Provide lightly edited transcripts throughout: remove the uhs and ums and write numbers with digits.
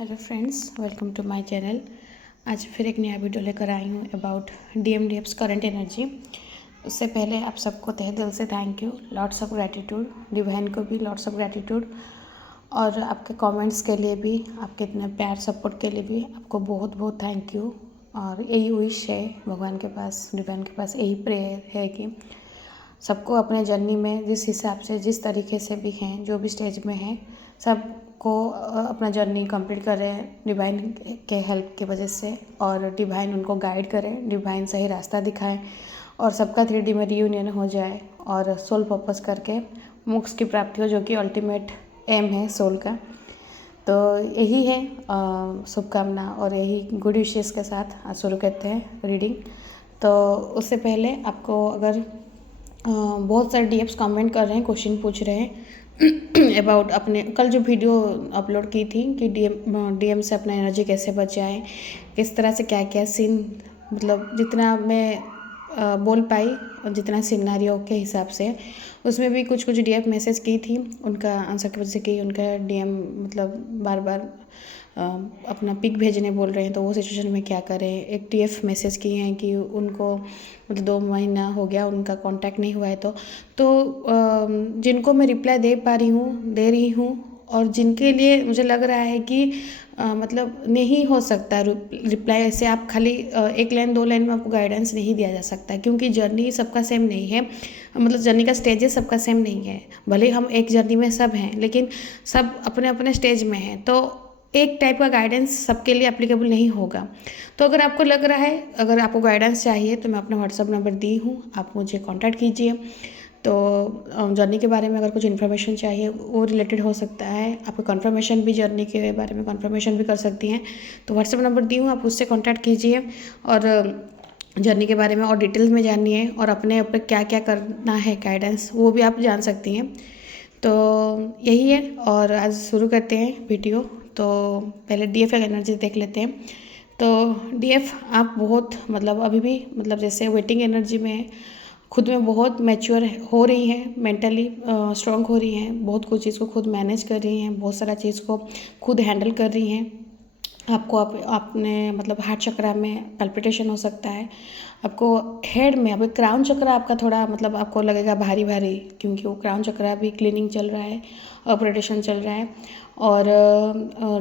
Hello friends, welcome to my channel. आज फिर एक नया वीडियो लेकर आई हूँ अबाउट DMDF's करंट एनर्जी। उससे पहले आप सबको तहे दिल से thank you, lots of gratitude, divine को भी लॉट्स ऑफ ग्रैटिट्यूड, और आपके कमेंट्स के लिए भी, आपके इतने प्यार सपोर्ट के लिए भी आपको बहुत बहुत थैंक यू। और यही विश है भगवान के पास, डिवाइन के पास यही प्रेयर है कि सबको अपने जर्नी में जिस हिसाब से, जिस तरीके से भी हैं, जो भी स्टेज में हैं, सबको अपना जर्नी कंप्लीट करें डिवाइन के हेल्प की वजह से, और डिवाइन उनको गाइड करें, डिवाइन सही रास्ता दिखाएं, और सबका 3D में रियूनियन हो जाए और सोल पर्पस करके मोक्ष की प्राप्ति हो, जो कि अल्टीमेट एम है सोल का। तो यही है शुभकामना और यही गुड विशेस के साथ आज शुरू करते हैं रीडिंग। तो उससे पहले आपको अगर बहुत सारे DFs कमेंट कर रहे हैं, क्वेश्चन पूछ रहे हैं अबाउट अपने कल जो वीडियो अपलोड की थी कि DM से अपना एनर्जी कैसे बचाएं, किस तरह से क्या क्या सीन, मतलब जितना मैं बोल पाई और जितना सिनेरियो के हिसाब से, उसमें भी कुछ DF मैसेज की थी, उनका आंसर की वजह से कि उनका DM मतलब बार बार अपना पिक भेजने बोल रहे हैं, तो वो सिचुएशन में क्या करें। एक DF मैसेज किए हैं कि उनको मतलब 2 महीना हो गया उनका कांटेक्ट नहीं हुआ है, तो जिनको मैं रिप्लाई दे रही हूँ, और जिनके लिए मुझे लग रहा है कि मतलब नहीं हो सकता रिप्लाई ऐसे आप खाली 1 लाइन 2 लाइन में आपको गाइडेंस नहीं दिया जा सकता, क्योंकि जर्नी सबका सेम नहीं है, मतलब जर्नी का स्टेजेस सबका सेम नहीं है। भले हम एक जर्नी में सब हैं, लेकिन सब अपने अपने स्टेज में हैं, तो एक टाइप का गाइडेंस सबके लिए एप्लीकेबल नहीं होगा। तो अगर आपको लग रहा है, अगर आपको गाइडेंस चाहिए, तो मैं अपना व्हाट्सअप नंबर दी हूँ, आप मुझे कांटेक्ट कीजिए। तो जर्नी के बारे में अगर कुछ इन्फॉर्मेशन चाहिए, वो रिलेटेड हो सकता है, आपको कंफर्मेशन भी, जर्नी के बारे में कंफर्मेशन भी कर सकती हैं, तो व्हाट्सअप नंबर दी हूँ, आप उससे कांटेक्ट कीजिए और जर्नी के बारे में और डिटेल्स में जानिए, और अपने ऊपर क्या क्या करना है गाइडेंस, वो भी आप जान सकती हैं। तो यही है, और आज शुरू करते हैं वीडियो। तो पहले DF एनर्जी देख लेते हैं। तो DF आप बहुत मतलब अभी भी मतलब जैसे वेटिंग एनर्जी में खुद में बहुत मैच्योर हो रही हैं, मेंटली स्ट्रॉन्ग हो रही हैं, बहुत कुछ चीज़ को खुद मैनेज कर रही हैं, बहुत सारा चीज़ को खुद हैंडल कर रही हैं। आपको आपने मतलब हार्ट चक्रा में पल्पिटेशन हो सकता है, आपको हेड में, अभी क्राउन चक्रा आपका थोड़ा मतलब आपको लगेगा भारी भारी, क्योंकि वो क्राउन चक्रा भी क्लीनिंग चल रहा है, ऑपरेशन चल रहा है, और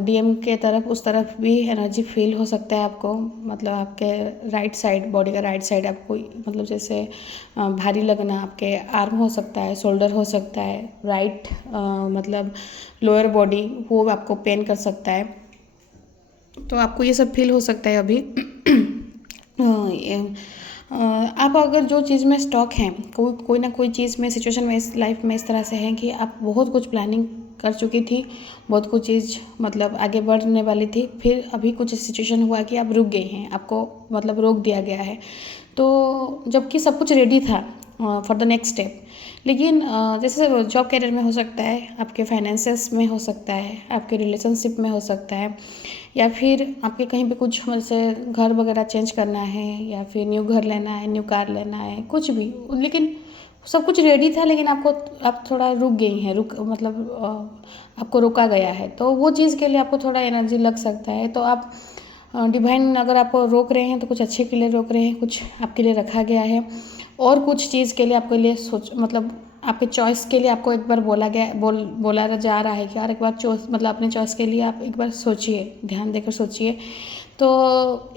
DM के तरफ, उस तरफ भी एनर्जी फील हो सकता है आपको, मतलब आपके राइट साइड, बॉडी का राइट साइड आपको मतलब जैसे भारी लगना, आपके आर्म हो सकता है, शोल्डर हो सकता है, राइट मतलब लोअर बॉडी, वो आपको पेन कर सकता है, तो आपको ये सब फील हो सकता है अभी। आप अगर जो चीज़ में स्टॉक हैं, कोई ना कोई चीज़ में, सिचुएशन में, इस लाइफ में इस तरह से हैं कि आप बहुत कुछ प्लानिंग कर चुकी थी, बहुत कुछ चीज़ मतलब आगे बढ़ने वाली थी, फिर अभी कुछ सिचुएशन हुआ कि आप रुक गई हैं, आपको मतलब रोक दिया गया है, तो जबकि सब कुछ रेडी था फॉर द नेक्स्ट स्टेप। लेकिन जैसे जॉब कैरियर में हो सकता है, आपके फाइनेंसेस में हो सकता है, आपके रिलेशनशिप में हो सकता है, या फिर आपके कहीं पे कुछ जैसे घर वगैरह चेंज करना है, या फिर न्यू घर लेना है, न्यू कार लेना है, कुछ भी, लेकिन सब कुछ रेडी था, लेकिन आप थोड़ा रुक गई हैं, मतलब आपको रोका गया है, तो वो चीज़ के लिए आपको थोड़ा एनर्जी लग सकता है। तो आप डिवाइन अगर आपको रोक रहे हैं, तो कुछ अच्छे के लिए रोक रहे हैं, कुछ आपके लिए रखा गया है, और कुछ चीज़ के लिए आपके लिए मतलब आपके चॉइस के लिए आपको एक बार बोला जा रहा है कि यार एक बार चॉइस, मतलब अपने चॉइस के लिए आप एक बार सोचिए, ध्यान देकर सोचिए। तो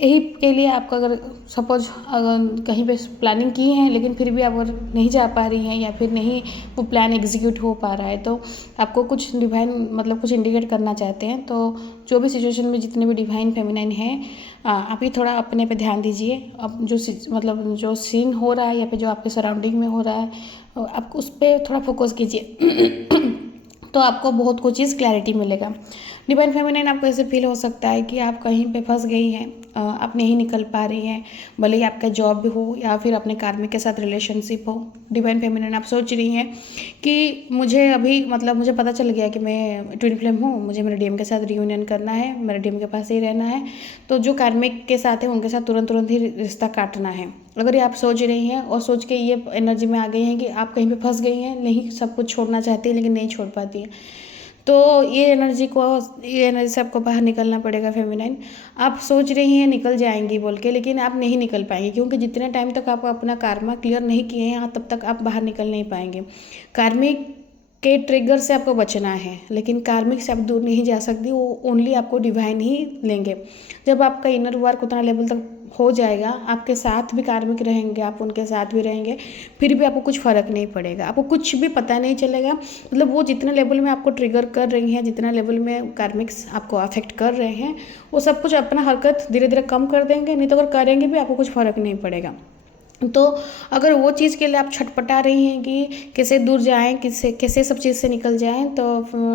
यही के लिए आपका अगर सपोज अगर कहीं पे प्लानिंग की है, लेकिन फिर भी आप अगर नहीं जा पा रही हैं, या फिर नहीं वो प्लान एग्जीक्यूट हो पा रहा है, तो आपको कुछ डिवाइन मतलब कुछ इंडिकेट करना चाहते हैं। तो जो भी सिचुएशन में जितने भी डिवाइन फेमिनाइन हैं, आप ही थोड़ा अपने पे ध्यान दीजिए। अब जो मतलब जो सीन हो रहा है, या फिर जो आपके सराउंडिंग में हो रहा है, आप उस पर थोड़ा फोकस कीजिए। तो आपको बहुत कुछ चीज़ क्लैरिटी मिलेगा। डिवाइन फेमिनाइन आपको ऐसे फील हो सकता है कि आप कहीं पे फंस गई हैं, आप नहीं निकल पा रही हैं, भले ही आपका जॉब भी हो या फिर अपने कार्मिक के साथ रिलेशनशिप हो। डिवाइन फेमिनाइन आप सोच रही हैं कि मुझे अभी मतलब मुझे पता चल गया कि मैं ट्विन फ्लेम हूँ, मुझे मेरे DM के साथ रियूनियन करना है, मेरे DM के पास ही रहना है, तो जो कार्मिक के साथ है उनके साथ तुरंत ही रिश्ता काटना है। अगर ये आप सोच रही हैं और सोच के ये एनर्जी में आ गई हैं कि आप कहीं पे फंस गई हैं, नहीं सब कुछ छोड़ना चाहती हैं लेकिन नहीं छोड़ पाती हैं, तो ये एनर्जी से आपको बाहर निकलना पड़ेगा फेमिनाइन। आप सोच रही हैं निकल जाएंगी बोल के, लेकिन आप नहीं निकल पाएंगी, क्योंकि जितने टाइम तक आप अपना कार्मा क्लियर नहीं किए हैं तब तक आप बाहर निकल नहीं पाएंगे। कार्मिक के ट्रिगर से आपको बचना है, लेकिन कार्मिक से आप दूर नहीं जा सकती, वो ओनली आपको डिवाइन ही लेंगे। जब आपका इनर वर्क उतना लेवल तक हो जाएगा, आपके साथ भी कार्मिक रहेंगे, आप उनके साथ भी रहेंगे, फिर भी आपको कुछ फ़र्क नहीं पड़ेगा, आपको कुछ भी पता नहीं चलेगा। मतलब वो जितने लेवल में आपको ट्रिगर कर रही हैं, जितना लेवल में कार्मिक्स आपको अफेक्ट कर रहे हैं, वो सब कुछ अपना हरकत धीरे धीरे कम कर देंगे, नहीं तो अगर करेंगे भी आपको कुछ फ़र्क नहीं पड़ेगा। तो अगर वो चीज़ के लिए आप छटपटा रही हैं कि कैसे दूर जाएं, कैसे सब चीज़ से निकल जाएं, तो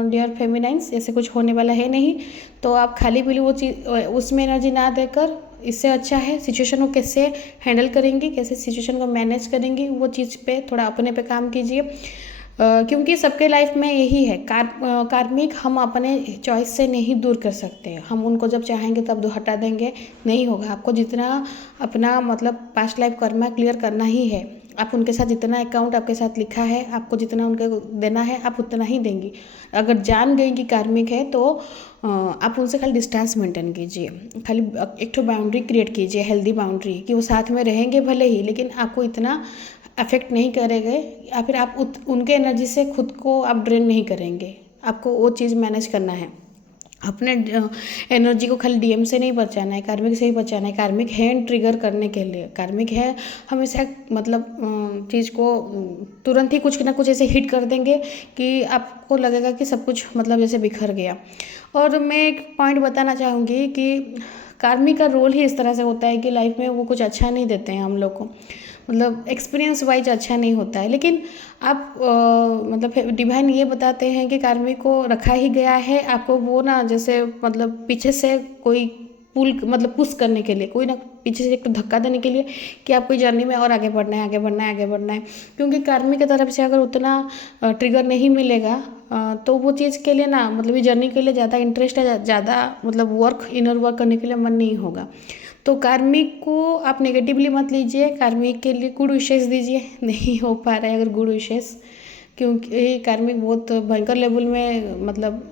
डियर फेमिनाइंस, ऐसे कुछ होने वाला है नहीं। तो आप खाली पीली वो चीज़ उसमें एनर्जी ना देकर, इससे अच्छा है सिचुएशन को कैसे हैंडल करेंगी, कैसे सिचुएशन को मैनेज करेंगी, वो चीज़ पे थोड़ा अपने पे काम कीजिए। क्योंकि सबके लाइफ में यही है, कार्मिक हम अपने चॉइस से नहीं दूर कर सकते। हम उनको जब चाहेंगे तब हटा देंगे, नहीं होगा। आपको जितना अपना मतलब पास्ट लाइफ कर्मा क्लियर करना ही है। आप उनके साथ जितना अकाउंट आपके साथ लिखा है, आपको जितना उनके देना है आप उतना ही देंगी। अगर जान गई कि कार्मिक है तो आप उनसे खाली डिस्टेंस मेंटेन कीजिए, खाली एक तो बाउंड्री क्रिएट कीजिए, हेल्दी बाउंड्री, कि वो साथ में रहेंगे भले ही, लेकिन आपको इतना अफेक्ट नहीं करेंगे, या फिर आप उनके एनर्जी से खुद को आप ड्रेन नहीं करेंगे। आपको वो चीज़ मैनेज करना है। अपने एनर्जी को खाली डीएम से नहीं बचाना है, कार्मिक से ही बचाना है। कार्मिक है ट्रिगर करने के लिए, कार्मिक है हमेशा मतलब चीज़ को तुरंत ही कुछ ना कुछ ऐसे हिट कर देंगे कि आपको लगेगा कि सब कुछ मतलब जैसे बिखर गया। और मैं एक पॉइंट बताना चाहूँगी कि कार्मिक का रोल ही इस तरह से होता है कि लाइफ में वो कुछ अच्छा नहीं देते हैं हम लोग को, मतलब एक्सपीरियंस वाइज अच्छा नहीं होता है। लेकिन आप मतलब डिवाइन ये बताते हैं कि कार्मिक को रखा ही गया है आपको, वो ना जैसे मतलब पीछे से कोई पुल मतलब पुश करने के लिए, कोई ना पीछे से एक तो धक्का देने के लिए कि आपको जर्नी में और आगे बढ़ना है, आगे बढ़ना है, आगे बढ़ना है। क्योंकि कार्मिक की तरफ से अगर उतना ट्रिगर नहीं मिलेगा तो वो चीज़ के लिए ना मतलब ये जर्नी के लिए ज़्यादा इंटरेस्ट है, ज़्यादा मतलब वर्क इनर वर्क करने के लिए मन नहीं होगा। तो कार्मिक को आप नेगेटिवली मत लीजिए, कार्मिक के लिए गुड विशेष दीजिए। नहीं हो पा रहा है अगर गुड विशेष, क्योंकि कार्मिक बहुत भयंकर लेवल में मतलब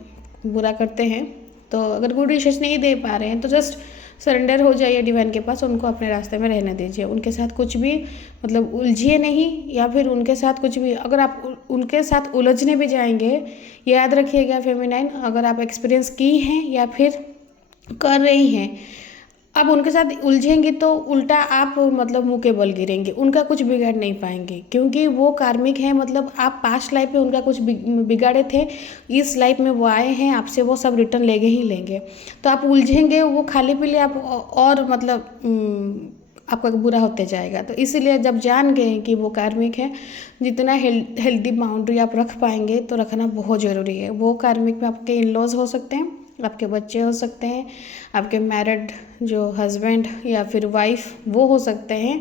बुरा करते हैं। तो अगर गुड विशेष नहीं दे पा रहे हैं तो जस्ट सरेंडर हो जाइए डिवाइन के पास, उनको अपने रास्ते में रहने दीजिए, उनके साथ कुछ भी मतलब उलझिए नहीं, या फिर उनके साथ कुछ भी अगर आप उनके साथ उलझने भी जाएंगे, याद रखिएगा फेमिनाइन, अगर आप एक्सपीरियंस की हैं या फिर कर रही हैं, आप उनके साथ उलझेंगी तो उल्टा आप मतलब मुँह के बल गिरेंगे, उनका कुछ बिगाड़ नहीं पाएंगे, क्योंकि वो कार्मिक हैं। मतलब आप पास्ट लाइफ में उनका कुछ बिगाड़े थे, इस लाइफ में वो आए हैं, आपसे वो सब रिटर्न लेंगे ही लेंगे। तो आप उलझेंगे, वो खाली पीले आप और मतलब आपका बुरा होते जाएगा। तो इसीलिए जब जान गए कि वो कार्मिक है, जितना हेल्दी बाउंड्री आप रख पाएंगे तो रखना बहुत ज़रूरी है। वो कार्मिक में आपके इन लॉज हो सकते हैं, आपके बच्चे हो सकते हैं, आपके मैरिड जो हस्बैंड या फिर वाइफ वो हो सकते हैं,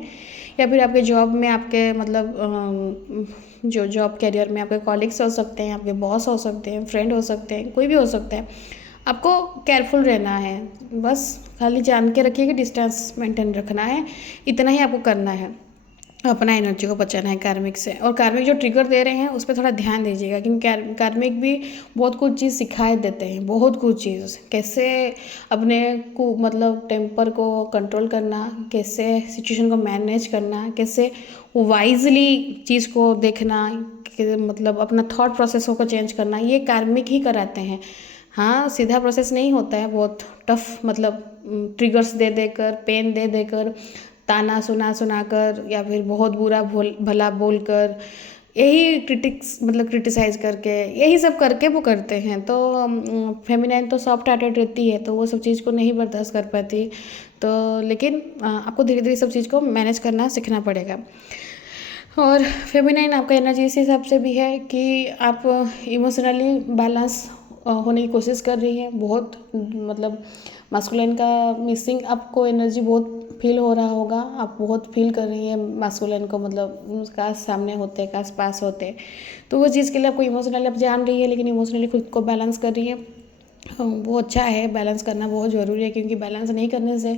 या फिर आपके जॉब में आपके मतलब जो जॉब कैरियर में आपके कॉलिग्स हो सकते हैं, आपके बॉस हो सकते हैं, फ्रेंड हो सकते हैं, कोई भी हो सकता है। आपको केयरफुल रहना है, बस खाली जान के रखिए कि डिस्टेंस मेंटेन रखना है, इतना ही आपको करना है। अपना एनर्जी को बचाना है कार्मिक से। और कार्मिक जो ट्रिगर दे रहे हैं उस पर थोड़ा ध्यान दीजिएगा, क्योंकि कार्मिक भी बहुत कुछ चीज़ सिखाए देते हैं, बहुत कुछ चीज़, कैसे अपने को मतलब टेम्पर को कंट्रोल करना, कैसे सिचुएशन को मैनेज करना, कैसे वाइजली चीज़ को देखना, मतलब अपना थॉट प्रोसेसों को चेंज करना, ये कार्मिक ही कराते हैं। हाँ, सीधा प्रोसेस नहीं होता है, बहुत टफ मतलब ट्रिगर्स दे देकर, पेन दे देकर, ताना सुना कर, या फिर बहुत बुरा भला बोल कर, यही क्रिटिसाइज़ करके, यही सब करके वो करते हैं। तो फेमिनाइन तो सॉफ्ट हार्टेड रहती है, तो वो सब चीज़ को नहीं बर्दाश्त कर पाती। तो लेकिन आपको धीरे धीरे सब चीज़ को मैनेज करना सीखना पड़ेगा। और फेमिनाइन आपका एनर्जी इस हिसाब से भी है कि आप इमोशनली बैलेंस होने की कोशिश कर रही हैं। बहुत मतलब मास्कुलिन का मिसिंग आपको एनर्जी बहुत फील हो रहा होगा, आप बहुत फील कर रही हैं मास्कुलिन को, मतलब काश सामने होते, काश पास होते। तो वो चीज़ के लिए आपको इमोशनली आप जान रही है, लेकिन इमोशनली खुद को बैलेंस कर रही है। वो अच्छा है, बैलेंस करना बहुत ज़रूरी है, क्योंकि बैलेंस नहीं करने से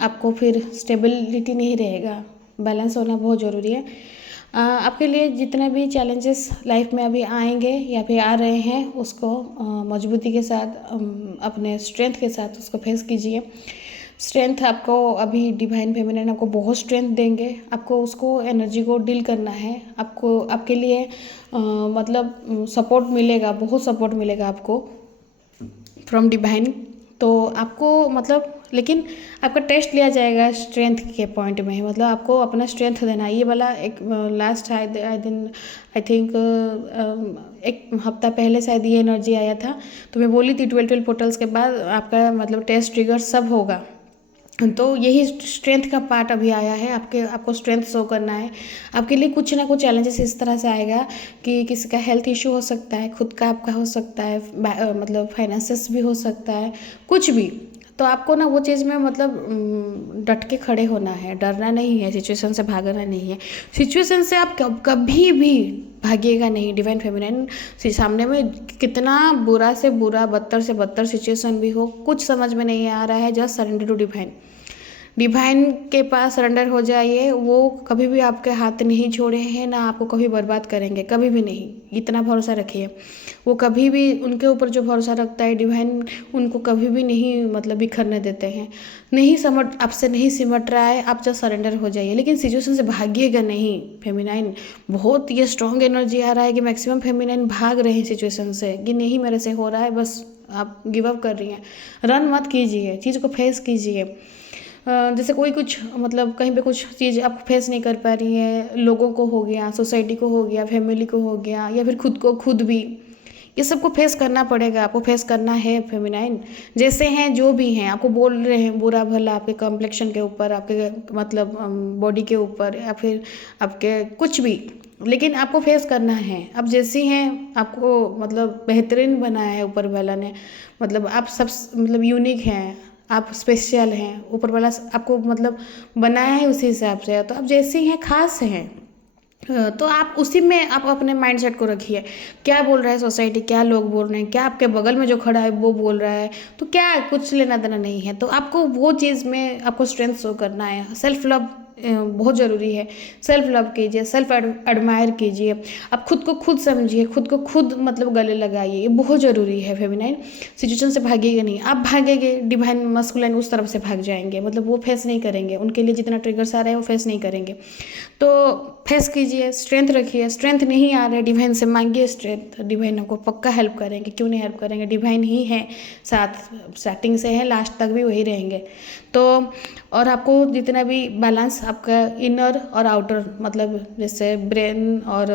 आपको फिर स्टेबिलिटी नहीं रहेगा। बैलेंस होना बहुत ज़रूरी है। आपके लिए जितने भी चैलेंजेस लाइफ में अभी आएंगे या फिर आ रहे हैं उसको मजबूती के साथ अपने स्ट्रेंथ के साथ उसको फेस कीजिए। स्ट्रेंथ आपको अभी डिवाइन फेमिनिन आपको बहुत स्ट्रेंथ देंगे। आपको उसको एनर्जी को डील करना है। आपको आपके लिए मतलब सपोर्ट मिलेगा, बहुत सपोर्ट मिलेगा आपको फ्रॉम डिवाइन। तो आपको मतलब लेकिन आपका टेस्ट लिया जाएगा स्ट्रेंथ के पॉइंट में, मतलब आपको अपना स्ट्रेंथ देना है। ये वाला एक लास्ट आई थिंक एक हफ्ता पहले शायद ये एनर्जी आया था, तो मैं बोली थी 12 पोर्टल्स के बाद आपका मतलब टेस्ट ट्रिगर सब होगा। तो यही स्ट्रेंथ का पार्ट अभी आया है। आपको स्ट्रेंथ शो करना है। आपके लिए कुछ ना कुछ चैलेंजेस इस तरह से आएगा कि किसी का हेल्थ इशू हो सकता है, खुद का आपका हो सकता है, मतलब फाइनेंसेस भी हो सकता है, कुछ भी। तो आपको ना वो चीज़ में मतलब डट के खड़े होना है, डरना नहीं है, सिचुएशन से भागना नहीं है। सिचुएशन से आप कभी भी भागिएगा नहीं। डिवाइन फेमिनिन सामने में कितना बुरा से बुरा, बदतर से बदतर सिचुएशन भी हो, कुछ समझ में नहीं आ रहा है, just surrender to divine. Divine के पास सरेंडर हो जाइए। वो कभी भी आपके हाथ नहीं छोड़े हैं, ना आपको कभी बर्बाद करेंगे, कभी भी नहीं। इतना भरोसा रखिए। वो कभी भी, उनके ऊपर जो भरोसा रखता है डिवाइन, उनको कभी भी नहीं मतलब बिखरने देते हैं। नहीं समट आपसे नहीं सिमट रहा है, आप जस्ट सरेंडर हो जाइए, लेकिन सिचुएशन से भागिएगा नहीं। फेमिनाइन बहुत ये स्ट्रॉन्ग एनर्जी आ रहा है कि मैक्सिमम फेमिनाइन भाग रहे हैं सिचुएशन से कि नहीं मेरे से हो रहा है, बस आप गिव अप कर रही हैं। रन मत कीजिए, चीज़ को फेस कीजिए। जैसे कोई कुछ मतलब कहीं पे कुछ चीज़ आप फेस नहीं कर पा रही हैं, लोगों को हो गया, सोसाइटी को हो गया, फैमिली को हो गया, या फिर खुद को खुद भी, ये सबको फेस करना पड़ेगा। आपको फेस करना है फेमिनाइन। जैसे हैं जो भी हैं, आपको बोल रहे हैं बुरा भला आपके कॉम्प्लेक्शन के ऊपर, आपके मतलब बॉडी के ऊपर, या फिर आपके कुछ भी, लेकिन आपको फेस करना है। अब जैसी हैं आपको मतलब बेहतरीन बनाया है ऊपर वाला ने, मतलब आप सब मतलब यूनिक हैं, आप स्पेशल हैं। ऊपर वाला आपको मतलब बनाया है उसी हिसाब से, तो आप जैसी हैं खास हैं। तो आप उसी में आप अपने माइंडसेट को रखिए। क्या बोल रहा है सोसाइटी, क्या लोग बोल रहे हैं, क्या आपके बगल में जो खड़ा है वो बोल रहा है, तो क्या कुछ लेना देना नहीं है। तो आपको वो चीज़ में आपको स्ट्रेंथ शो करना है। सेल्फ लव बहुत ज़रूरी है। सेल्फ लव कीजिए, सेल्फ एडमायर कीजिए। आप खुद को खुद समझिए, खुद को खुद मतलब गले लगाइए, ये बहुत ज़रूरी है फेमिनाइन। सिचुएशन से भागेगा नहीं, आप भागेंगे डिवाइन मस्कुलाइन उस तरफ से भाग जाएंगे, मतलब वो फेस नहीं करेंगे। उनके लिए जितना ट्रिगर्स आ रहा है वो फेस नहीं करेंगे। तो फेस कीजिए, स्ट्रेंथ रखिए। स्ट्रेंथ नहीं आ रहा है, डिवाइन से मांगिए स्ट्रेंथ। डिवाइन आपको पक्का हेल्प करेंगे, क्यों नहीं हेल्प करेंगे। डिवाइन ही है साथ, स्टार्टिंग से है लास्ट तक भी वही रहेंगे। तो और आपको जितना भी बैलेंस आपका इनर और आउटर, मतलब जैसे ब्रेन और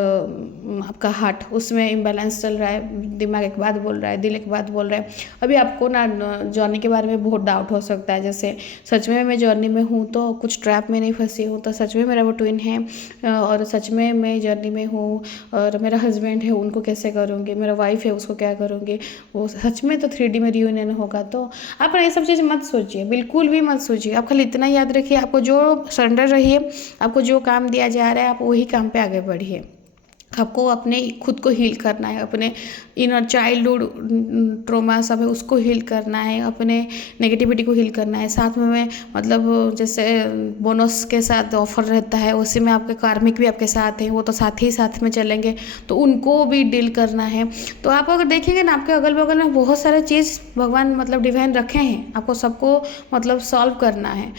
आपका हार्ट, उसमें इम्बैलेंस चल रहा है, दिमाग एक बात बोल रहा है, दिल एक बात बोल रहा है। अभी आपको ना जर्नी के बारे में बहुत डाउट हो सकता है, जैसे सच में मैं जर्नी में हूँ तो कुछ ट्रैप में नहीं फंसी हूँ, तो सच में मेरा वो ट्विन है, और सच में मैं जर्नी में हूँ, और मेरा हस्बैंड है उनको कैसे करूँगी, मेरा वाइफ है उसको क्या करूँगी, वो सच में तो 3D में रियूनियन होगा। तो आप ये सब चीज़ मत सोचिए, बिल्कुल भी मत सोचिए। आप खाली इतना याद रखिए, आपको जो सरेंडर रहिए, आपको जो काम दिया जा रहा है आप वही काम पे आगे बढ़िए। आपको अपने खुद को हील करना है, अपने इनर चाइल्डहुड ट्रॉमा सब है उसको हील करना है, अपने नेगेटिविटी को हील करना है। साथ में मैं मतलब जैसे बोनस के साथ ऑफर रहता है, उसी में आपके कार्मिक भी आपके साथ हैं, वो तो साथ ही साथ में चलेंगे, तो उनको भी डील करना है। तो आप अगर देखेंगे ना, आपके अगल बगल में बहुत सारे चीज़ भगवान मतलब डिवाइन रखे हैं, आपको सबको मतलब सॉल्व करना है।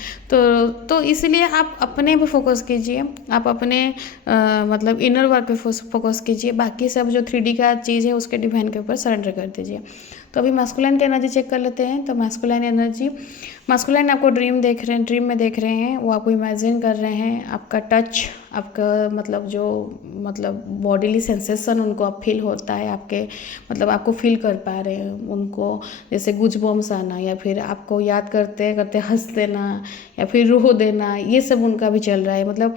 तो इसलिए आप अपने पे फोकस कीजिए, आप अपने मतलब इनर वर्क पे फोकस कीजिए। बाकी सब जो 3D का चीज़ है उसके डिवाइन के ऊपर सरेंडर कर दीजिए। तो अभी मास्कुलाइन की एनर्जी चेक कर लेते हैं। तो मास्कुलाइन एनर्जी, मास्कुलाइन आपको ड्रीम देख रहे हैं, ड्रीम में देख रहे हैं, वो आपको इमेजिन कर रहे हैं। आपका टच, आपका मतलब जो मतलब बॉडीली सेंसेशन उनको आप फील होता है, आपके मतलब आपको फील कर पा रहे हैं उनको, जैसे गुजबम्स आना, या फिर आपको याद करते करते हंस देना, या फिर रो देना, ये सब उनका भी चल रहा है। मतलब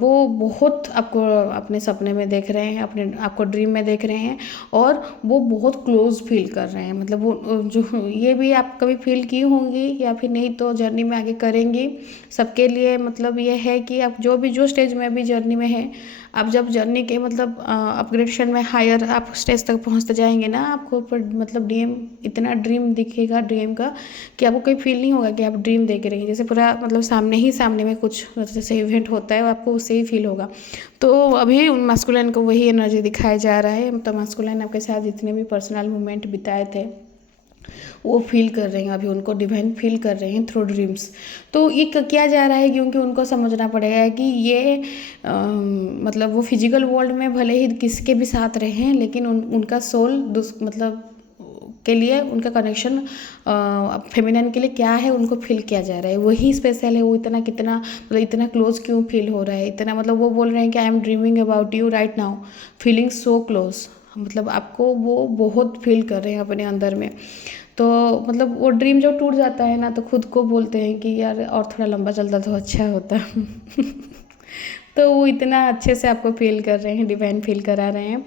वो बहुत आपको अपने सपने में देख रहे हैं, अपने आपको ड्रीम में देख रहे हैं, और वो बहुत क्लोज फील कर रहे हैं। मतलब वो जो ये भी आप कभी फील की होंगी या फिर नहीं तो जर्नी में आगे करेंगी। सबके लिए मतलब ये है कि आप जो स्टेज में भी जर्नी में है, आप जब जर्नी के मतलब अपग्रेडेशन में हायर आप स्टेज तक पहुंचते जाएंगे ना, आपको ऊपर मतलब ड्रीम, इतना ड्रीम दिखेगा ड्रीम का कि आपको कोई फील नहीं होगा कि आप ड्रीम देख रही हैं। जैसे पूरा मतलब सामने में कुछ जैसे इवेंट होता है, आपको उससे ही फील होगा। तो अभी मास्कुलाइन को वही एनर्जी दिखाया जा रहा है। तो मास्कुलाइन आपके साथ जितने भी पर्सनल मोमेंट बिताए थे वो फील कर रहे हैं, अभी उनको डिवाइन फील कर रहे हैं थ्रू ड्रीम्स। तो ये किया जा रहा है क्योंकि उनको समझना पड़ेगा कि ये मतलब वो फिजिकल वर्ल्ड में भले ही किसके भी साथ रहे हैं, लेकिन उनका सोल मतलब के लिए उनका कनेक्शन फेमिनिन के लिए क्या है उनको फील किया जा रहा है, वही स्पेशल है। वो इतना कितना मतलब इतना क्लोज क्यों फील हो रहा है, इतना मतलब वो बोल रहे हैं कि I am dreaming about you right now, feeling so close, मतलब आपको वो बहुत फील कर रहे हैं अपने अंदर में। तो मतलब वो ड्रीम जब टूट जाता है ना तो खुद को बोलते हैं कि यार और थोड़ा लंबा चलता तो अच्छा होता। तो वो इतना अच्छे से आपको फील कर रहे हैं, डिवाइन फील करा रहे हैं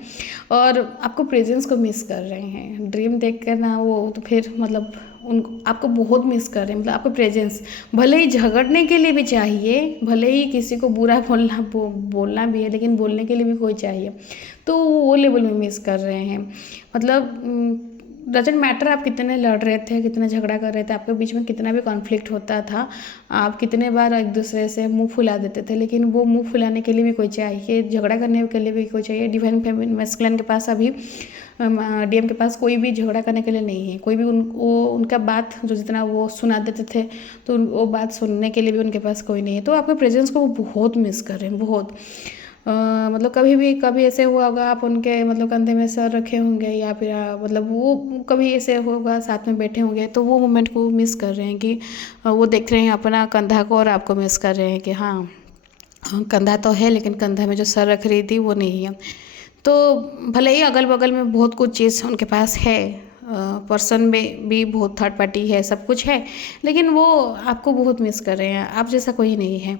और आपको प्रेजेंस को मिस कर रहे हैं। ड्रीम देख कर ना वो तो फिर मतलब उनको आपको बहुत मिस कर रहे हैं, मतलब आपको प्रेजेंस भले ही झगड़ने के लिए भी चाहिए, भले ही किसी को बुरा बोलना भी है, लेकिन बोलने के लिए भी कोई चाहिए। तो वो लेवल में मिस कर रहे हैं। मतलब डजेंट मैटर आप कितने लड़ रहे थे, कितना झगड़ा कर रहे थे, आपके बीच में कितना भी कॉन्फ्लिक्ट होता था, आप कितने बार एक दूसरे से मुंह फुला देते थे, लेकिन वो मुंह फुलाने के लिए भी कोई चाहिए, झगड़ा करने के लिए भी कोई चाहिए। डिवाइन फेमिनिन मैस्कुलिन के पास अभी डीएम के पास कोई भी झगड़ा करने के लिए नहीं है, कोई भी उनका बात जो जितना वो सुना देते थे तो वो बात सुनने के लिए भी उनके पास कोई नहीं है। तो आपके प्रेजेंस को वो बहुत मिस कर रहे हैं, बहुत मतलब कभी ऐसे हुआ होगा आप उनके मतलब कंधे में सर रखे होंगे या फिर मतलब वो कभी ऐसे होगा साथ में बैठे होंगे, तो वो मोमेंट को मिस कर रहे हैं कि वो देख रहे हैं अपना कंधा को और आपको मिस कर रहे हैं कि हाँ कंधा तो है लेकिन कंधा में जो सर रख रही थी वो नहीं है। तो भले ही अगल बगल में बहुत कुछ चीज़ उनके पास है, पर्सन में भी बहुत थर्ड पार्टी है, सब कुछ है, लेकिन वो आपको बहुत मिस कर रहे हैं, आप जैसा कोई नहीं है।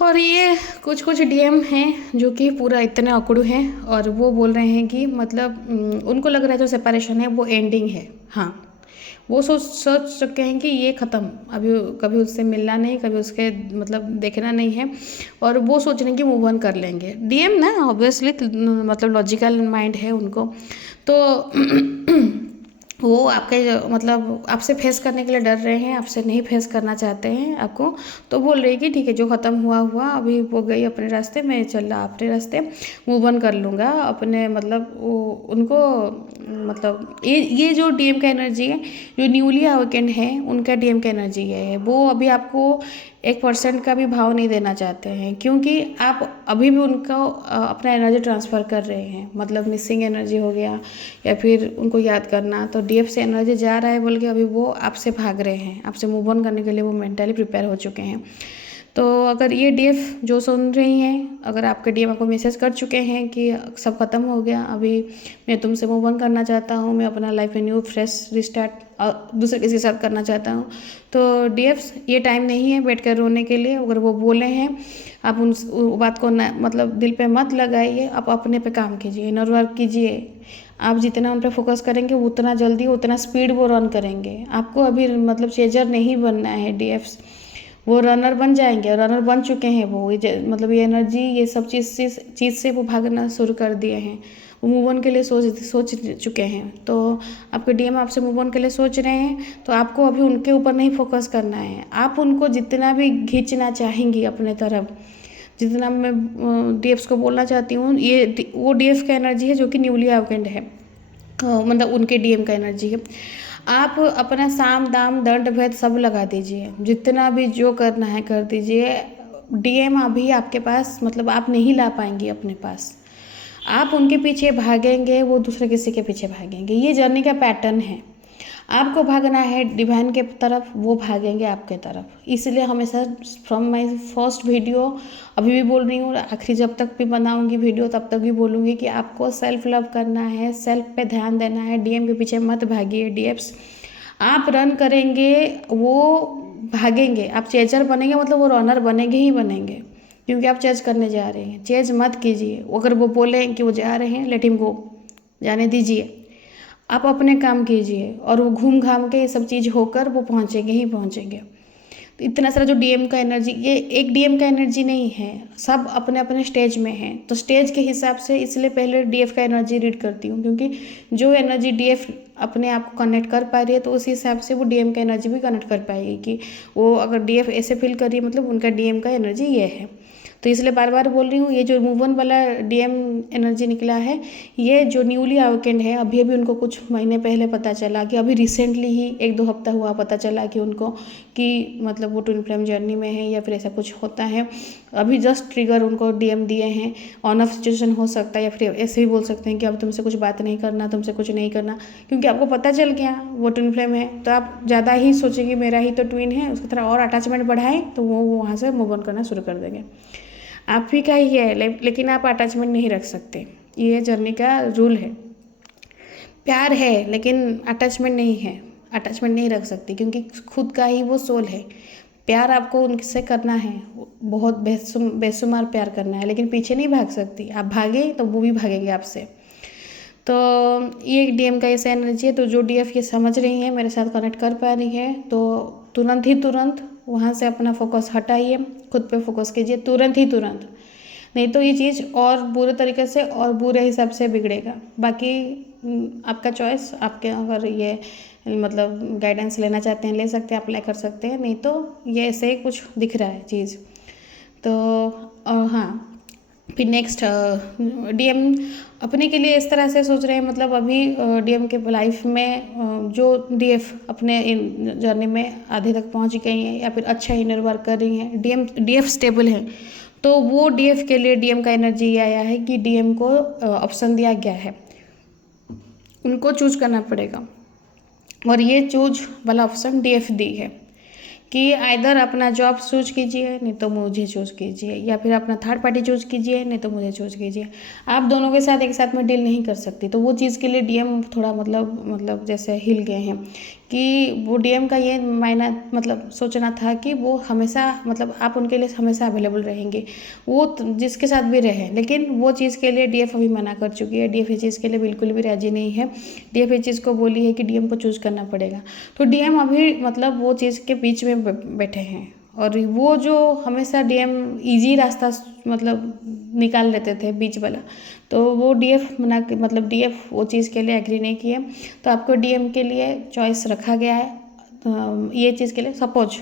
और ये कुछ कुछ डीएम हैं जो कि पूरा इतने अकड़ू हैं और वो बोल रहे हैं कि मतलब उनको लग रहा है जो सेपरेशन है वो एंडिंग है। हाँ, वो सोच चुके हैं कि ये ख़त्म, अभी कभी उससे मिलना नहीं, कभी उसके मतलब देखना नहीं है, और वो सोच रहे हैं कि मूव ऑन कर लेंगे। डीएम ना ऑब्वियसली मतलब लॉजिकल माइंड है उनको, तो वो आपके मतलब आपसे फेस करने के लिए डर रहे हैं, आपसे नहीं फेस करना चाहते हैं आपको। तो बोल रहे हैं कि ठीक है जो ख़त्म हुआ हुआ, अभी वो गई अपने रास्ते, मैं चल रहा अपने रास्ते, मूव ऑन कर लूँगा अपने मतलब वो उनको मतलब ये जो डीएम का एनर्जी है, जो न्यूली अवेकेंड है उनका डीएम का एनर्जी है, वो अभी आपको 1% का भी भाव नहीं देना चाहते हैं, क्योंकि आप अभी भी उनको अपना एनर्जी ट्रांसफ़र कर रहे हैं, मतलब मिसिंग एनर्जी हो गया या फिर उनको याद करना, तो डीएफ से एनर्जी जा रहा है बोल के अभी वो आपसे भाग रहे हैं, आपसे मूव ऑन करने के लिए वो मेंटली प्रिपेयर हो चुके हैं। तो अगर ये डीएफ जो सुन रही हैं, अगर आपके डीएम आपको मैसेज कर चुके हैं कि सब खत्म हो गया, अभी मैं तुमसे मूव ऑन करना चाहता हूँ, मैं अपना लाइफ में न्यू फ्रेश रिस्टार्ट दूसरे किसी के साथ करना चाहता हूँ, तो डीएफ्स ये टाइम नहीं है बैठ कर रोने के लिए। अगर वो बोले हैं आप उन बात को मतलब दिल पे मत लगाइए, आप अपने पे काम कीजिए, इनर वर्क कीजिए। आप जितना उन पर फोकस करेंगे उतना जल्दी उतना स्पीड वो रन करेंगे। आपको अभी मतलब चेजर नहीं बनना है डीएफ्स, वो रनर बन जाएंगे, रनर बन चुके हैं वो। मतलब ये एनर्जी ये सब चीज़ से वो भागना शुरू कर दिए हैं, वो मूव ऑन के लिए सोच चुके हैं। तो आपके डीएम आपसे मूव ऑन के लिए सोच रहे हैं, तो आपको अभी उनके ऊपर नहीं फोकस करना है। आप उनको जितना भी खींचना चाहेंगी अपने तरफ, जितना मैं डीएफ्स को बोलना चाहती हूँ, ये वो डीएफ का एनर्जी है जो कि न्यूली अवेकेंड है, मतलब उनके डीएम का एनर्जी है। आप अपना साम दाम दंड भेद सब लगा दीजिए, जितना भी जो करना है कर दीजिए। डीएम अभी आपके पास मतलब आप नहीं ला पाएंगी अपने पास, आप उनके पीछे भागेंगे, वो दूसरे किसी के पीछे भागेंगे। ये जर्नी का पैटर्न है, आपको भागना है डिवाइन के तरफ, वो भागेंगे आपके तरफ। इसलिए हमेशा फ्रॉम माय फर्स्ट वीडियो अभी भी बोल रही हूँ, आखिरी जब तक भी बनाऊंगी वीडियो तब तक भी बोलूँगी कि आपको सेल्फ लव करना है, सेल्फ पे ध्यान देना है। डीएम के पीछे मत भागिए डीएफ्स, आप रन करेंगे वो भागेंगे, आप चेजर बनेंगे मतलब वो रनर बनेंगे ही बनेंगे, क्योंकि आप चेज करने जा रहे हैं। चेज मत कीजिए, अगर वो बोले कि वो जा रहे हैं लेट हिम गो, जाने दीजिए, आप अपने काम कीजिए और वो घूम घाम के ये सब चीज़ होकर वो पहुँचेंगे ही पहुँचेंगे। तो इतना सारा जो डीएम का एनर्जी, ये एक डीएम का एनर्जी नहीं है, सब अपने अपने स्टेज में है। तो स्टेज के हिसाब से इसलिए पहले डीएफ का एनर्जी रीड करती हूँ, क्योंकि जो एनर्जी डीएफ अपने आप को कनेक्ट कर पा रही है तो उसी हिसाब से वो डीएम का एनर्जी भी कनेक्ट कर पाएगी कि वो अगर डीएफ ऐसे फील कर रही है मतलब उनका डीएम का एनर्जी ये है। तो इसलिए बार बार बोल रही हूँ, ये जो मूव ऑन वाला डीएम एनर्जी निकला है, ये जो न्यूली अवेकेंड है, अभी अभी उनको कुछ महीने पहले पता चला कि अभी रिसेंटली ही 1-2 हफ्ता हुआ पता चला कि उनको कि मतलब वो ट्विन फ्लेम जर्नी में है या फिर ऐसा कुछ होता है। अभी जस्ट ट्रिगर उनको डीएम दिए हैं। ऑन ऑफ सिचुएशन हो सकता है या फिर ऐसे ही बोल सकते हैं कि अब तुमसे कुछ बात नहीं करना, तुमसे कुछ नहीं करना, क्योंकि आपको पता चल गया वो ट्विन फ्लेम है, तो आप ज़्यादा ही सोचेंगे मेरा ही तो ट्विन है, उसकी तरह और अटैचमेंट बढ़ाएं तो वो वहाँ से मूव ऑन करना शुरू कर देंगे। आप ही का ही है, लेकिन आप अटैचमेंट नहीं रख सकते, ये जर्नी का रूल है। प्यार है लेकिन अटैचमेंट नहीं है, अटैचमेंट नहीं रख सकती, क्योंकि खुद का ही वो सोल है। प्यार आपको उनसे करना है, बहुत बेशुमार प्यार करना है, लेकिन पीछे नहीं भाग सकती। आप भागे तो वो भी भागेंगे आपसे। तो ये डीएम का ऐसा एनर्जी है। तो जो डीएफ ये समझ रही है, मेरे साथ कनेक्ट कर पा रही है, तो तुरंत वहाँ से अपना फोकस हटाइए, खुद पे फोकस कीजिए तुरंत ही तुरंत, नहीं तो ये चीज़ और बुरे तरीके से और बुरे हिसाब से बिगड़ेगा। बाकी आपका चॉइस, आपके अगर ये मतलब गाइडेंस लेना चाहते हैं ले सकते हैं, अप्लाई कर सकते हैं, नहीं तो ये ऐसे ही कुछ दिख रहा है चीज़। तो हाँ, फिर नेक्स्ट डीएम अपने के लिए इस तरह से सोच रहे हैं, मतलब अभी डीएम के लाइफ में जो डीएफ अपने इन जर्नी में आधे तक पहुंच गई हैं या फिर अच्छा इनर वर्क कर रही हैं, डीएफ स्टेबल है, तो वो डीएफ के लिए डीएम का एनर्जी ये आया है कि डीएम को ऑप्शन दिया गया है, उनको चूज करना पड़ेगा। और ये चूज वाला ऑप्शन डीएफ दी है कि आइदर अपना जॉब चूज कीजिए, नहीं तो मुझे चूज कीजिए, या फिर अपना थर्ड पार्टी चूज कीजिए, नहीं तो मुझे चूज कीजिए। आप दोनों के साथ एक साथ में डील नहीं कर सकती। तो वो चीज़ के लिए डीएम थोड़ा मतलब जैसे हिल गए हैं कि वो डीएम का ये मायना मतलब सोचना था कि वो हमेशा मतलब आप उनके लिए हमेशा अवेलेबल रहेंगे, वो जिसके साथ भी रहे, लेकिन वो चीज़ के लिए डीएफ अभी मना कर चुकी है। डीएफ इस चीज़ के लिए बिल्कुल भी राजी नहीं है। डीएफ इस चीज़ को बोली है कि डीएम को चूज करना पड़ेगा। तो डीएम अभी मतलब वो चीज़ के बीच में बैठे हैं, और वो जो हमेशा डीएम इजी रास्ता मतलब निकाल लेते थे बीच वाला, तो वो डीएफ मतलब डीएफ वो चीज़ के लिए एग्री नहीं किए। तो आपको डीएम के लिए चॉइस रखा गया है ये चीज़ के लिए। सपोज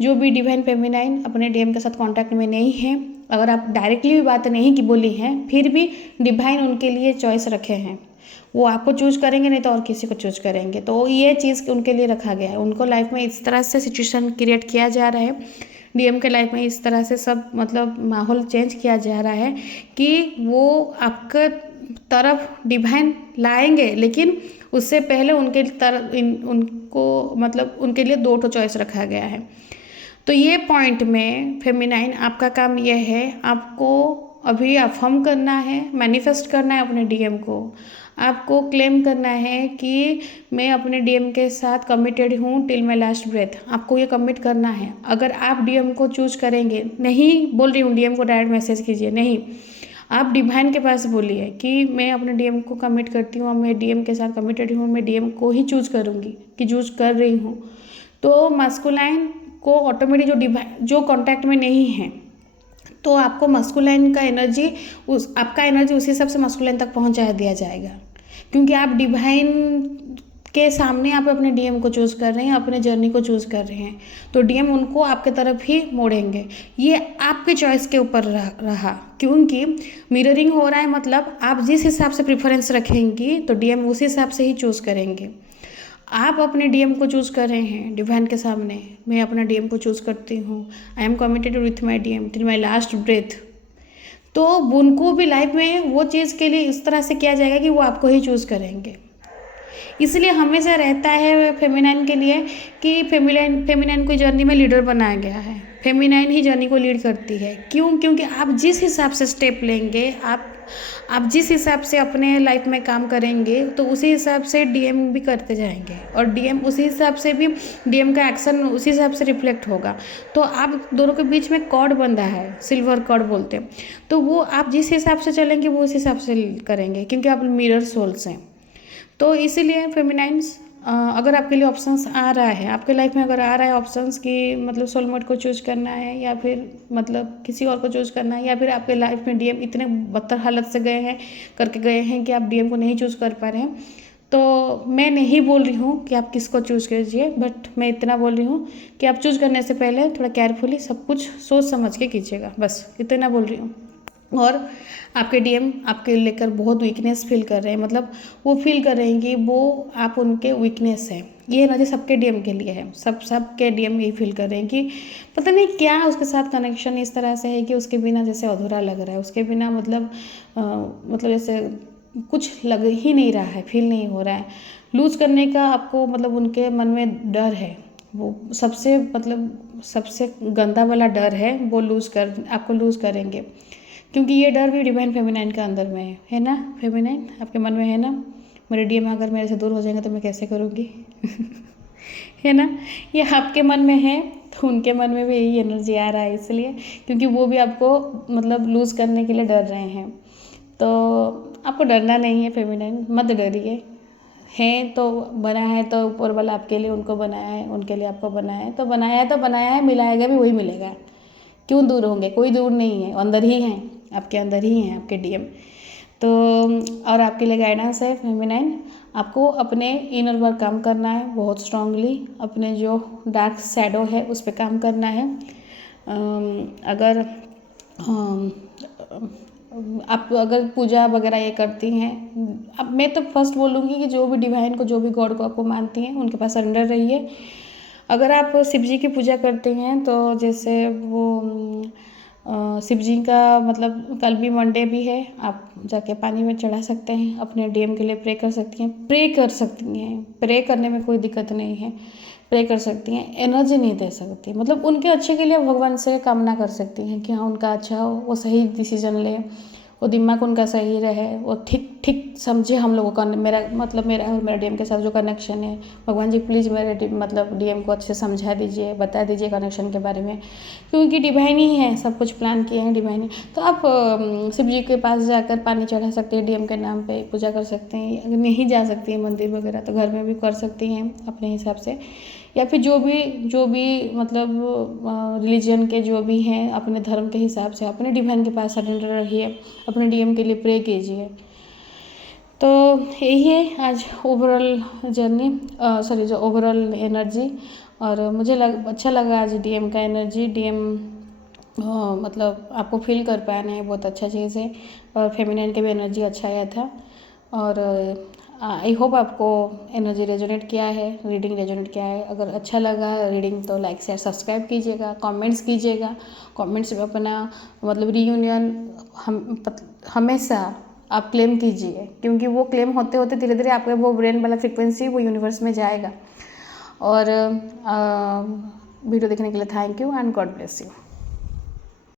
जो भी डिवाइन फेमिनाइन अपने डीएम के साथ कांटेक्ट में नहीं है, अगर आप डायरेक्टली भी बात नहीं की बोली हैं, फिर भी डिवाइन उनके लिए चॉइस रखे हैं, वो आपको चूज करेंगे, नहीं तो और किसी को चूज करेंगे। तो ये चीज़ उनके लिए रखा गया है। उनको लाइफ में इस तरह से सिचुएशन क्रिएट किया जा रहा है, डीएम के लाइफ में इस तरह से सब मतलब माहौल चेंज किया जा रहा है कि वो आपके तरफ डिवाइन लाएंगे, लेकिन उससे पहले उनके तरफ उनको मतलब उनके लिए 2 चॉइस रखा गया है। तो ये पॉइंट में फेमिनाइन आपका काम यह है, आपको अभी अफर्म करना है, मैनिफेस्ट करना है अपने डीएम को। आपको क्लेम करना है कि मैं अपने डीएम के साथ कमिटेड हूँ टिल माई लास्ट ब्रेथ। आपको ये कमिट करना है। अगर आप डीएम को चूज करेंगे, नहीं बोल रही हूँ डीएम को डायरेक्ट मैसेज कीजिए, नहीं, आप डिवाइन के पास बोलिए कि मैं अपने डीएम को कमिट करती हूँ, मैं डीएम के साथ कमिटेड हूँ, मैं डीएम को ही चूज करूँगी कि चूज कर रही हूँ। तो मास्कुलाइन को ऑटोमेटिक जो कॉन्टैक्ट में नहीं है, तो आपको मस्कुलाइन का एनर्जी आपका एनर्जी उसी हिसाब से मस्कुलाइन तक पहुंचा दिया जाएगा, क्योंकि आप डिवाइन के सामने आप अपने डीएम को चूज़ कर रहे हैं, अपने जर्नी को चूज़ कर रहे हैं, तो डीएम उनको आपके तरफ ही मोड़ेंगे। ये आपके चॉइस के ऊपर रहा, क्योंकि मिररिंग हो रहा है, मतलब आप जिस हिसाब से प्रेफरेंस रखेंगी तो डीएम उस हिसाब से ही चूज़ करेंगे। आप अपने डीएम को चूज़ कर रहे हैं डिवाइन के सामने, मैं अपना डीएम को चूज़ करती हूँ, I am committed with my DM till my last breath, तो उनको भी लाइफ में वो चीज़ के लिए इस तरह से किया जाएगा कि वो आपको ही चूज़ करेंगे। इसलिए हमेशा रहता है फेमिनाइन के लिए कि फेमिनाइन को जर्नी में लीडर बनाया गया है, फेमिनाइन ही जर्नी को लीड करती है। क्यों? क्योंकि आप जिस हिसाब से स्टेप लेंगे, आप जिस हिसाब से अपने लाइफ में काम करेंगे, तो उसी हिसाब से डीएम भी करते जाएंगे, और डीएम उसी हिसाब से भी डीएम का एक्शन उसी हिसाब से रिफ्लेक्ट होगा। तो आप दोनों के बीच में कॉर्ड बंधा है, सिल्वर कॉर्ड बोलते हैं, तो वो आप जिस हिसाब से चलेंगे वो उस हिसाब से करेंगे, क्योंकि आप मिरर सोल्स हैं। तो इसीलिए फेमिनाइन्स अगर आपके लिए ऑप्शंस आ रहा है, आपके लाइफ में अगर आ रहा है ऑप्शंस कि मतलब सोलमेट को चूज करना है, या फिर मतलब किसी और को चूज करना है, या फिर आपके लाइफ में डीएम इतने बदतर हालत से गए हैं कि आप डीएम को नहीं चूज कर पा रहे हैं, तो मैं नहीं बोल रही हूँ कि आप किसको चूज़ कीजिए, बट मैं इतना बोल रही हूँ कि आप चूज़ करने से पहले थोड़ा केयरफुली सब कुछ सोच समझ के कीजिएगा, बस इतना बोल रही हूँ। और आपके डीएम आपके लेकर बहुत वीकनेस फील कर रहे हैं, मतलब वो फील कर रहे हैं कि वो आप उनके वीकनेस है। ये एनर्जी सबके डीएम के लिए है, सबके डीएम यही फील कर रहे हैं कि पता नहीं क्या उसके साथ कनेक्शन इस तरह से है कि उसके बिना जैसे अधूरा लग रहा है, उसके बिना मतलब जैसे कुछ लग ही नहीं रहा है, फील नहीं हो रहा है। लूज़ करने का आपको मतलब उनके मन में डर है, वो सबसे गंदा वाला डर है, वो आपको लूज़ करेंगे, क्योंकि ये डर भी डिवाइन फेमिनाइन के अंदर में है ना। फेमिनाइन आपके मन में है ना, मेरे डीएम अगर मेरे से दूर हो जाएंगे तो मैं कैसे करूँगी है ना, ये आपके मन में है, तो उनके मन में भी यही एनर्जी आ रहा है, इसलिए क्योंकि वो भी आपको मतलब लूज़ करने के लिए डर रहे हैं। तो आपको डरना नहीं है फेमिनाइन, मत डरिए। हैं तो बना है तो ऊपर वाला आपके लिए उनको बनाया है, उनके लिए आपको बनाया है, तो बनाया है, मिलाएगा भी वही मिलेगा। क्यों दूर होंगे, कोई दूर नहीं है, अंदर ही हैं, आपके अंदर ही हैं आपके डीएम। तो और आपके लिए गाइडेंस है फेमिनाइन, आपको अपने इनर वर्क काम करना है बहुत स्ट्रांगली, अपने जो डार्क शैडो है उस पर काम करना है। अगर आप अगर पूजा वगैरह ये करती हैं, अब मैं तो फर्स्ट बोलूँगी कि जो भी डिवाइन को, जो भी गॉड को आपको मानती हैं, उनके पास सरेंडर रहिए। अगर आप शिव जी की पूजा करते हैं तो जैसे वो शिव जी का मतलब कल भी मंडे भी है, आप जाके पानी में चढ़ा सकते हैं, अपने डीएम के लिए प्रे कर सकती हैं, प्रे करने में कोई दिक्कत नहीं है, प्रे कर सकती हैं, एनर्जी नहीं दे सकती, मतलब उनके अच्छे के लिए भगवान से कामना कर सकती हैं कि हाँ उनका अच्छा हो, वो सही डिसीजन ले, वो दिमाग उनका सही रहे, वो ठीक ठीक समझे हम लोगों का, मेरा और मेरा डीएम के साथ जो कनेक्शन है, भगवान जी प्लीज़ मेरे डीएम को अच्छे से समझा दीजिए, बता दीजिए कनेक्शन के बारे में, क्योंकि डिवाइन ही है, सब कुछ प्लान किए हैं डिवाइन ही। तो आप शिव जी के पास जाकर पानी चढ़ा सकते हैं, डीएम के नाम पे पूजा कर सकते हैं, अगर नहीं जा सकती हैं मंदिर वगैरह तो घर में भी कर सकती हैं अपने हिसाब से, या फिर जो भी मतलब रिलीजन के जो भी हैं अपने धर्म के हिसाब से अपने डिवाइन के पास सरेंडर रहिए, अपने डीएम के लिए प्रे कीजिए। तो यही है आज ओवरऑल जर्नी, जो ओवरऑल एनर्जी, और मुझे अच्छा लगा आज डीएम का एनर्जी, डीएम मतलब आपको फील कर पाना है, बहुत अच्छा चीज़ है, और फेमिनाइन के भी एनर्जी अच्छा आया था। और आई होप आपको एनर्जी रेजोनेट किया है, रीडिंग रेजोनेट किया है। अगर अच्छा लगा रीडिंग तो लाइक शेयर सब्सक्राइब कीजिएगा, कमेंट्स कीजिएगा, कमेंट्स में अपना मतलब रीयूनियन हमेशा आप क्लेम कीजिए, क्योंकि वो क्लेम होते होते धीरे धीरे आपका वो ब्रेन वाला फ्रिक्वेंसी वो यूनिवर्स में जाएगा। और वीडियो देखने के लिए thank you and God bless you.